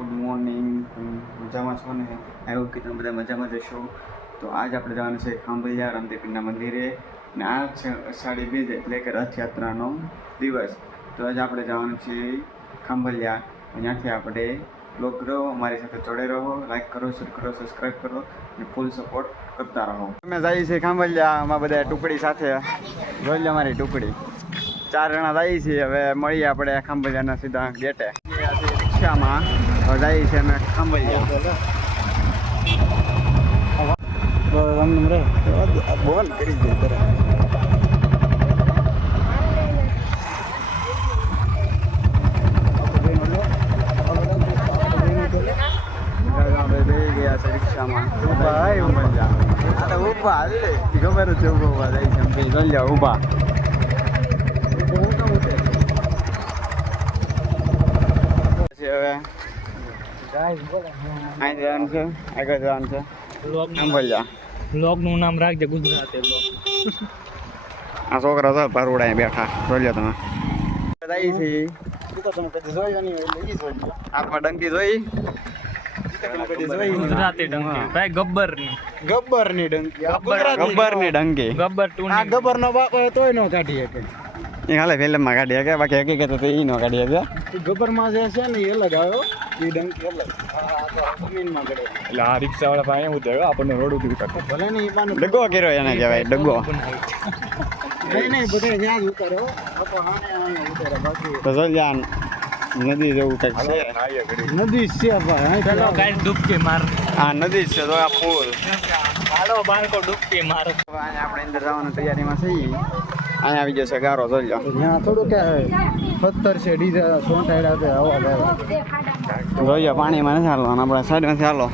Good morning. મજામાં છો ને આવ્યો કે તમે બધા મજામાં જશો તો આજ આપણે જવાનું છે ખાંભલિયા રામદેવપીરના મંદિરે. અને આ છે અષાઢી બીજ એટલે કે રથયાત્રાનો દિવસ. તો આજ આપણે જવાનું છે ખાંભલિયા. અહીંયાથી આપણે બ્લોગ રહો અમારી સાથે જોડે રહો લાઈક કરો શેર કરો સબસ્ક્રાઈબ કરો અને ફૂલ સપોર્ટ કરતા રહો. અમે જઈએ છીએ ખાંભલિયા અમારા બધા ટુકડી સાથે. જોઈ લો અમારી ટુકડી. ચાર જણા જઈએ છીએ. હવે મળીએ આપણે ખાંભલિયાના સીધા ગેટે. રિક્ષામાં. જઈએ છીએ અમે ખાંભલિયા બોલ કરી દે છે રિક્ષામાં. ઊભા હાલે ખબર છે ઊભા જાય છે ઊભા પછી હવે અહીં જવાનું છે આગળ જવાનું છે? સાંભળ્યા બ્લોગનું નામ રાખજે ગુજરાતે બ્લોગ આ છોકરા તો પરોડા બેઠા. જોઈ લો તમે. જઈએ છે. હાથમાં ડંકી જોઈ? ગુજરાતી ડંકી. ભાઈ ગબ્બરની ગબ્બરની ડંકી ગબ્બર- ગબ્બરની ડંકી. ગબ્બર ટુ આ ગબ્બર નો બાપ તોય નો કાઢી શકે. એ હાલે ફિલ્મમાં કાઢી શકે બાકી હકીકત તો એ નો કાઢી શકે. ગબ્બરમાં જે છે ને એ અલગ આવ્યો એ ડંકી અલગ. માં એટલે આ રિક્ષા વાળા પાસે એવું થયું આપણને રોડ ઉતરી ઉતારતા. ભલે ને એ ડગો કર્યો એને કહેવાય ડગો. તો લો નદી જેવું કંઈક છે. નદી છે ભાઈ ડૂબકી માર. આ નદી છે તો આ પુલ. હાલો બાળકો ડૂબકી માર. હવે આપણે અંદર જવાની તૈયારીમાં છીએ. અહીંયા આવી જશે ગારો જોઈ લો ત્યાં થોડું કે પથ્થર છે ડીજે સોંટાડ્યા છે અવાજ જોઈ લો પાણીમાં નથી હાલવાનું. આપણે સાઈડમાંથી હાલો.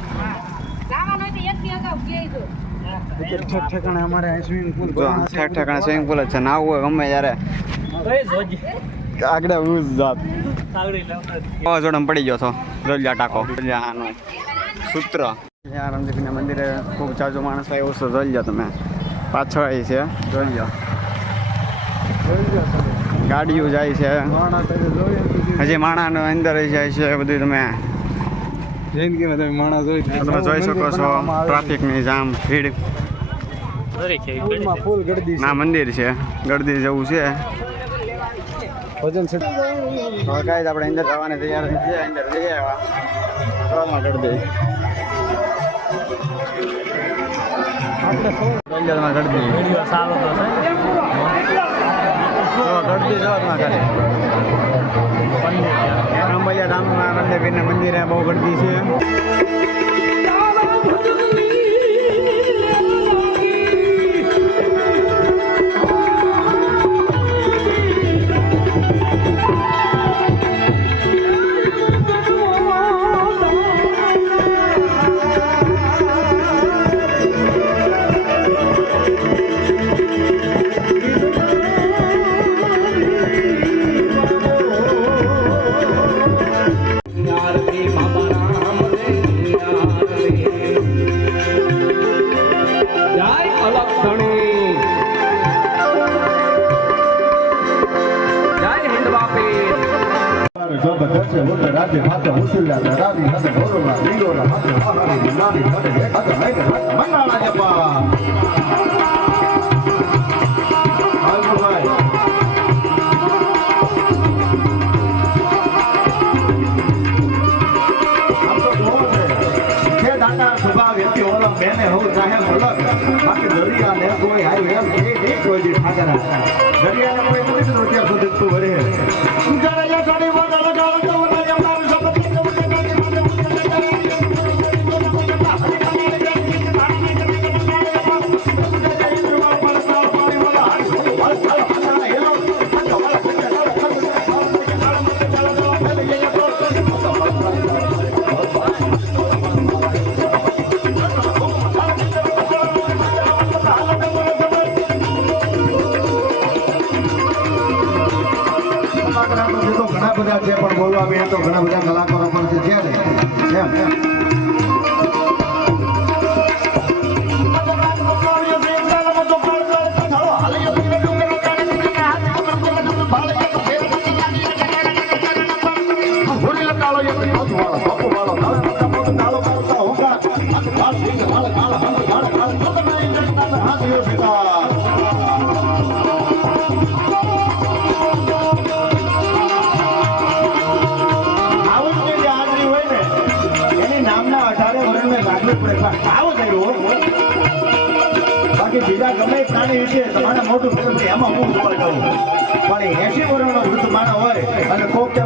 ઠેક ઠેકાણે અમારે સ્વિમિંગ પુલ જો ઠેક ઠેકાણે સ્વિમિંગ પુલ જ છે. નાવું હોય ગમે ત્યારે. આગળ ઉસ જાત. આવડી પડી ગયો છો જોઈ લો આ ટાંકો જોઈ લો સૂત્ર મંદિરે ખૂબ જાજો માણસ આવ્યો છો. જોઈ લો તમે. પાછળ આવી છે. જોઈ લો ગાડીઓ જાય છે. હજી માણાનો અંદર જાય છે બધું તમે જિંદગીમાં તમે માણસ જોઈ તમે જોઈ શકો છો ટ્રાફિકની જામ ભીડ. ના મંદિર છે. ગળદી જવું છે. ભજન છે. આપણે અંદર જવાની તૈયારી છે. અંદર જઈ આવ્યા. ગળદી તમારે ગળદી સારો તો છે. જો ગળદી જો તમારે ઘરે રામૈયા મંદિરે બહુ ગળદી છે. છે જે દાતા સુભા વ્યક્તિ ઓલમ મેને હોઉં ચાહે મલક બાકી દરિયા ને કોઈ હાઈ એમ એ કોઈ દી ઠાકર દરિયા ને કોઈ નથી અત્યાર સુધી તું વરે બોલવા એમાં હું જોવા એસી વર્ષનો હોય, અને કોક છે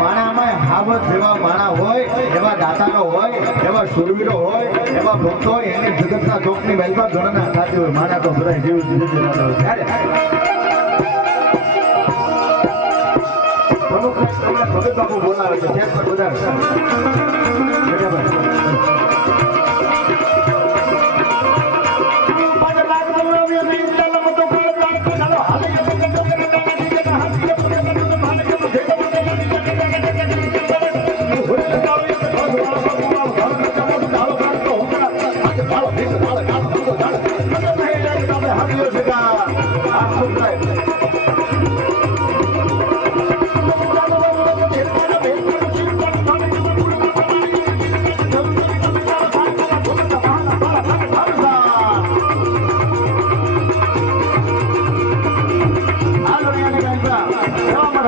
માણામાં હાવત જેવા માણા હોય, એવા દાતાનો હોય, એવા સુરવીરો હોય, એવા ભક્તો હોય, એને જગતના ચોકની હોય. માણા તો બોલાવે છે.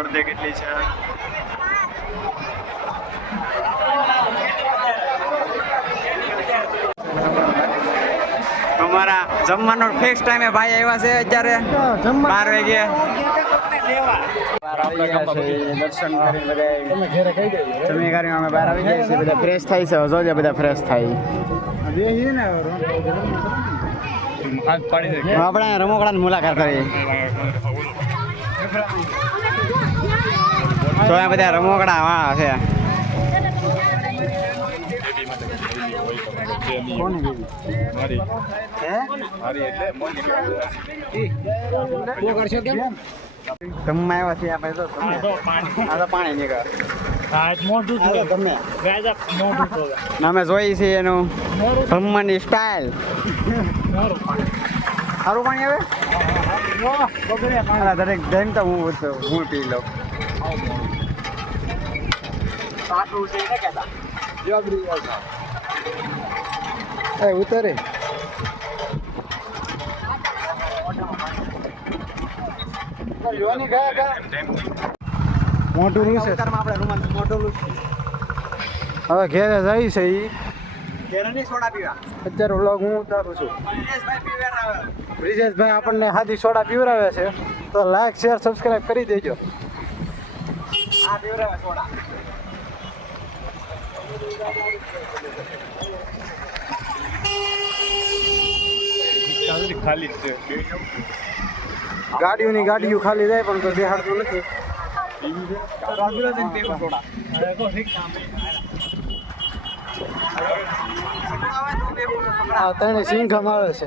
ગળદે કેટલી છે? અમારા જમવાનો ફિક્સ ટાઈમે ભાઈ આવ્યા છે અત્યારે. બાર વાગે દર્શન કરી બધા તમે કરી અમે બહાર આવી જાય છે બધા ફ્રેશ થાય છે જોજે બધા ફ્રેશ થાય. હાથ પાડી દે મુલાકાત કરી તો આ બધા રમોકડા વાળા છે. આવ્યા આપણે તો. આ તો પાણી. નીકળે. અમે જોઈ છીએ એનું જમવાની સ્ટાઇલ સારું પાણી. આવે દરેક જઈને તો હું હું પી લઉં. એ ઉતરે. મોટું રૂ છે. હવે ઘેરે જાય છે ઈ. અત્યારે વ્લોગ હું ઉતારું છું. બ્રિજેશભાઈ આપણને હાથી સોડા પીવરાવે છે. તો લાઈક શેર સબસ્ક્રાઈબ કરી દેજો. ગાડીઓની ગાડીઓ ખાલી જાય પણ તો દેખાડતું નથી. ત્રણે સિંઘમ આવે છે.